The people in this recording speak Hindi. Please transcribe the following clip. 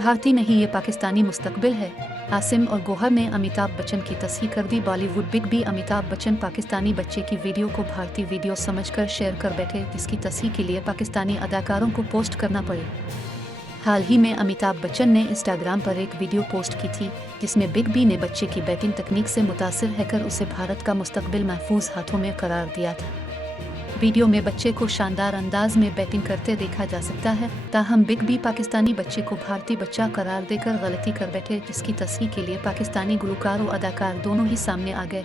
भारतीय नहीं, ये पाकिस्तानी मुस्तकबिल है। आसिम और गौहर ने अमिताभ बच्चन की तस्हीह कर दी। बॉलीवुड बिग बी अमिताभ बच्चन पाकिस्तानी बच्चे की वीडियो को भारतीय वीडियो समझकर शेयर कर बैठे, जिसकी तस्हीह के लिए पाकिस्तानी अदाकारों को पोस्ट करना पड़े। हाल ही में अमिताभ बच्चन ने इंस्टाग्राम पर एक वीडियो पोस्ट की थी, जिसमें बिग बी ने बच्चे की बैटिंग तकनीक से मुतासिर होकर उसे भारत का मुस्तकबिल महफूज हाथों में करार दिया था। वीडियो में बच्चे को शानदार अंदाज में बैटिंग करते देखा जा सकता है। ताहम बिग बी पाकिस्तानी बच्चे को भारतीय बच्चा करार देकर गलती कर बैठे, जिसकी तस्हीह के लिए पाकिस्तानी गुलकार और अदाकार दोनों ही सामने आ गए।